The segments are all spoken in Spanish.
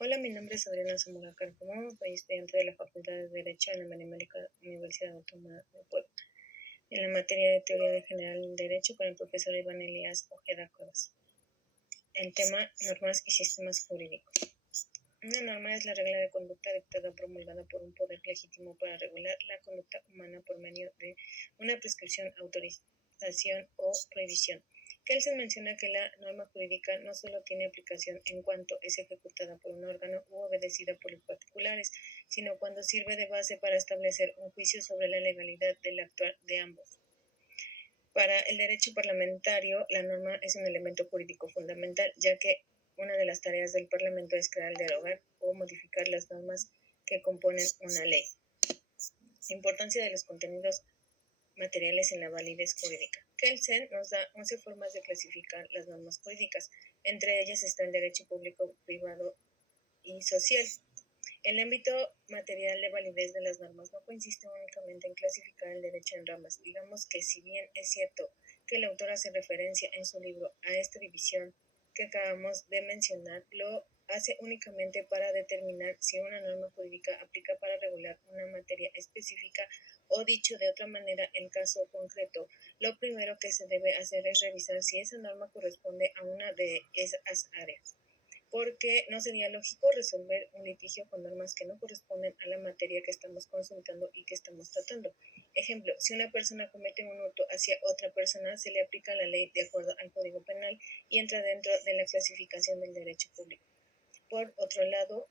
Hola, mi nombre es Adriana Zamora Carcomón, soy estudiante de la Facultad de Derecho en la Benemérita Universidad Autónoma de Puebla, en la materia de Teoría de General del Derecho con el profesor Iván Elías Ojeda Cuevas. El tema: normas y sistemas jurídicos. Una norma es la regla de conducta dictada o promulgada por un poder legítimo para regular la conducta humana por medio de una prescripción, autorización o prohibición. Kelsen menciona que la norma jurídica no solo tiene aplicación en cuanto es ejecutada por un órgano u obedecida por los particulares, sino cuando sirve de base para establecer un juicio sobre la legalidad del actuar de ambos. Para el derecho parlamentario, la norma es un elemento jurídico fundamental, ya que una de las tareas del Parlamento es crear, derogar o modificar las normas que componen una ley. La importancia de los contenidos materiales en la validez jurídica. Kelsen nos da 11 formas de clasificar las normas jurídicas. Entre ellas está el derecho público, privado y social. El ámbito material de validez de las normas no consiste únicamente en clasificar el derecho en ramas. Digamos que si bien es cierto que el autor hace referencia en su libro a esta división que acabamos de mencionar, lo hace únicamente para determinar si una norma jurídica aplica para regular una materia específica o, dicho de otra manera, en caso concreto, lo primero que se debe hacer es revisar si esa norma corresponde a una de esas áreas, porque no sería lógico resolver un litigio con normas que no corresponden a la materia que estamos consultando y que estamos tratando. Ejemplo: si una persona comete un hurto hacia otra persona, se le aplica la ley de acuerdo al Código Penal y entra dentro de la clasificación del derecho público. Por otro lado,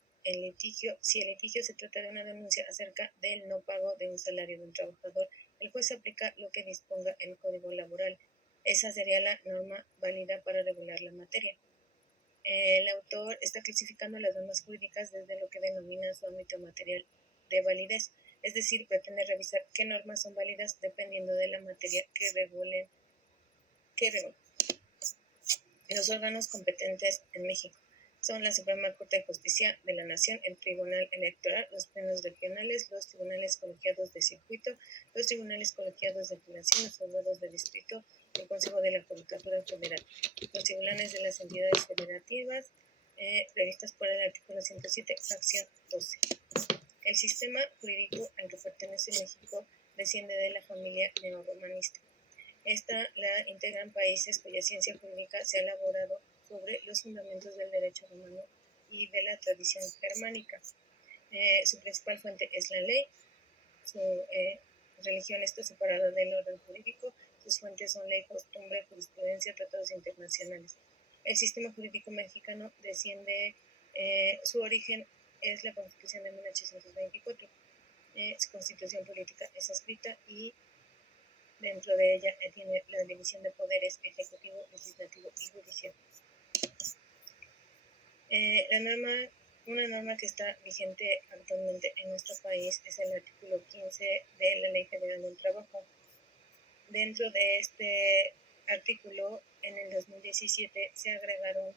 si el litigio se trata de una denuncia acerca del no pago de un salario de un trabajador, el juez aplica lo que disponga el Código Laboral. Esa sería la norma válida para regular la materia. El autor está clasificando las normas jurídicas desde lo que denomina su ámbito material de validez, es decir, pretende revisar qué normas son válidas dependiendo de la materia que regulen. Los órganos competentes en México son la Suprema Corte de Justicia de la Nación, el Tribunal Electoral, los plenos regionales, los tribunales colegiados de circuito, los tribunales colegiados de apelación, los juzgados de distrito, el Consejo de la Judicatura Federal, los tribunales de las entidades federativas, previstas por el artículo 107, fracción 12. El sistema jurídico al que pertenece México desciende de la familia neorromanista. Esta la integran países cuya ciencia jurídica se ha elaborado sobre los fundamentos del derecho romano y de la tradición germánica. Su principal fuente es la ley. Su religión está separada del orden jurídico. Sus fuentes son ley, costumbre, jurisprudencia, tratados internacionales. El sistema jurídico mexicano su origen es la Constitución de 1824. Su constitución política es escrita y dentro de ella tiene la división de poderes: ejecutivo, legislativo y judicial. Una norma que está vigente actualmente en nuestro país es el artículo 15 de la Ley Federal del Trabajo. Dentro de este artículo, en el 2017 se agregaron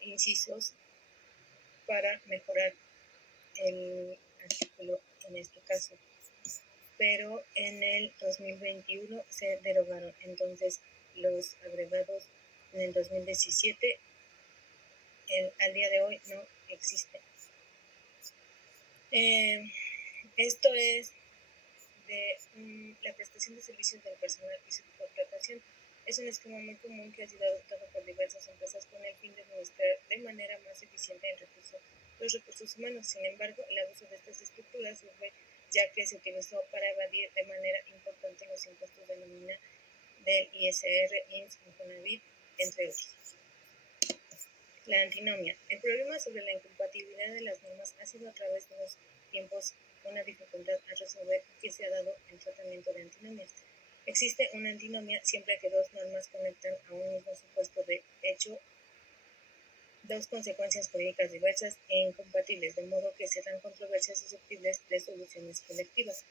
incisos para mejorar el artículo en este caso, pero en el 2021 se derogaron. Entonces, los agregados en el 2017 al día de hoy no existen. Esto es de la prestación de servicios del personal y su contratación. Es un esquema muy común que ha sido adoptado por diversas empresas con el fin de administrar de manera más eficiente los recursos humanos. Sin embargo, el abuso de estas estructuras surge ya que se utilizó para evadir de manera importante los impuestos de nómina del ISR, IMSS, Infonavit, entre otros. La antinomia. El problema sobre la incompatibilidad de las normas ha sido a través de los tiempos una dificultad a resolver que se ha dado el tratamiento de antinomias. Existe una antinomia siempre que dos normas conectan a un mismo supuesto de hecho dos consecuencias jurídicas diversas e incompatibles, de modo que se dan controversias susceptibles de soluciones colectivas.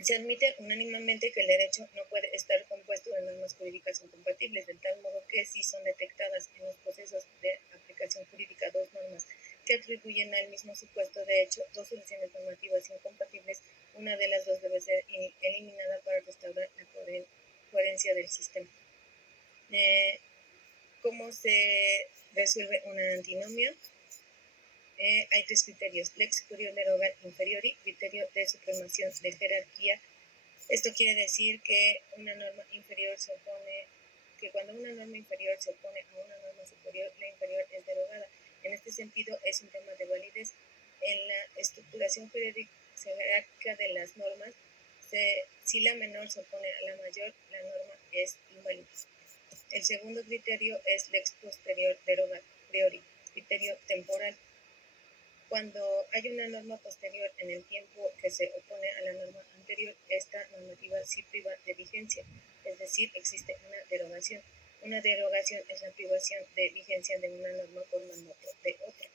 Se admite unánimemente que el derecho no puede estar compuesto de normas jurídicas incompatibles, de tal modo que si son detectadas en los procesos de aplicación jurídica dos normas que atribuyen al mismo supuesto de hecho dos soluciones normativas incompatibles, una de las dos debe ser eliminada para restaurar la coherencia del sistema. ¿Cómo se resuelve una antinomia? Hay tres criterios: lex superior derogat inferiori, criterio de supremación de jerarquía. Esto quiere decir que una norma inferior se opone, que cuando una norma inferior se opone a una norma superior, la inferior es derogada. En este sentido, es un tema de validez. En la estructuración jerárquica de las normas, si la menor se opone a la mayor, la norma es inválida. El segundo criterio es lex posterior derogat priori, criterio temporal. Cuando hay una norma posterior en el tiempo que se opone a la norma anterior, esta normativa sí priva de vigencia, es decir, existe una derogación. Una derogación es la privación de vigencia de una norma por mandato de otra.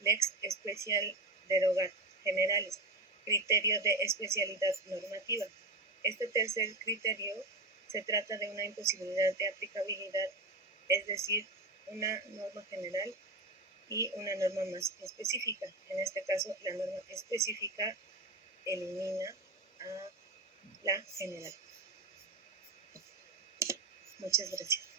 Lex especial derogat generales, criterio de especialidad normativa. Este tercer criterio se trata de una imposibilidad de aplicabilidad, es decir, una norma general y una norma más específica. En este caso, la norma específica elimina a la general. Muchas gracias.